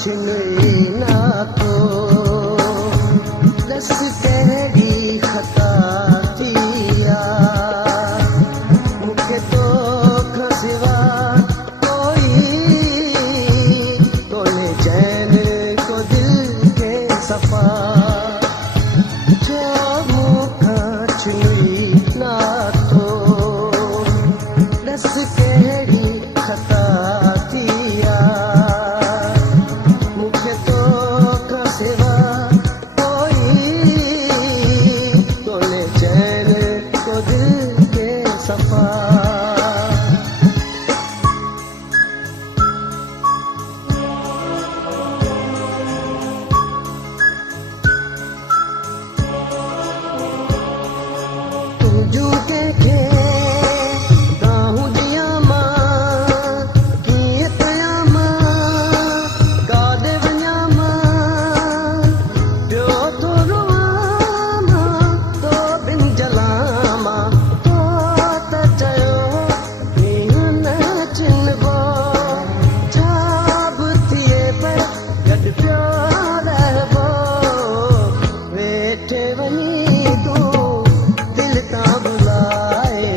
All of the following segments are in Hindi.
छिनई ना तो दस कहिड़ी खता थिया मूंखे तो खां सिवा कोई कोन्हे चैन को दिल के सफ़ा जो मूंखां छिनई ना तो दस कहिड़ी खता थिया मूंखे तो खां सिवा कोई कोन्हे चैन को दिल के सफ़ा तुंहिंजूं कंहिंखे गाहूं ॾियां मां कीअं कयां मां काॾे वञां मां ॿियो थो रुवां मां तो बिन जलां मां तो त चयो मींहुं न चिनबो छा बि थिए पर गॾु पियो रहबो वेठे वञी तूं दिल तां बुलाए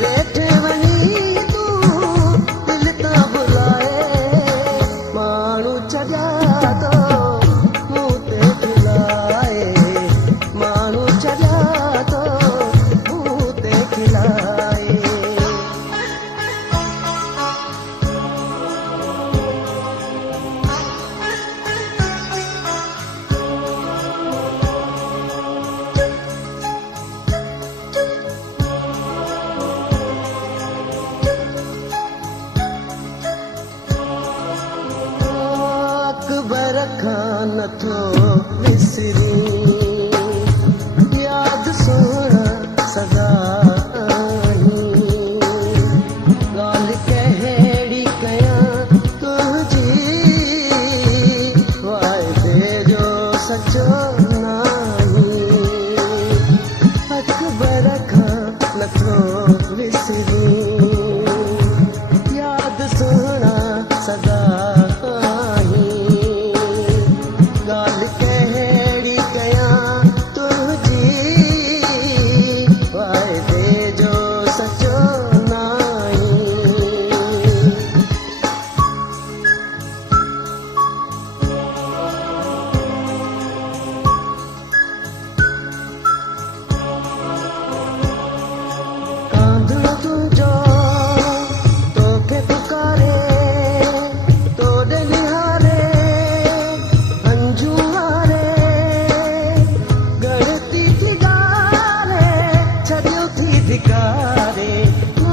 वेठे वञी तूं दिल तां बुलाए माण्हू छॾिया तो मूं ते खिलाए माण्हू छॾिया तो मूं ते खिलाए अकबर खां नथो विसरी यादि सोना सदा आहीं ॻाल्हि कहिड़ी कयां तुंहिंजी वाइदे जो सचो नाहीं अकबर खां नथो विसरी यादि सोना सदा ॻाल्हि कहिड़ी कयां तुंहिंजी वाइदे जो सचो नाहीं कांधड़ो तुंहिंजो तोखे पुकारे तोॾे निहारे अंजू वारे गणती थी ॻारे छॾियो थी धिकारे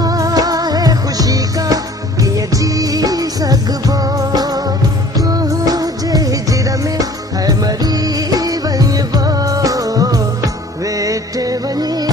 आहे ख़ुशी का कीअं जी सघिबो तुंहिंजे हिजर में है मरी वञिबो वेठे वञी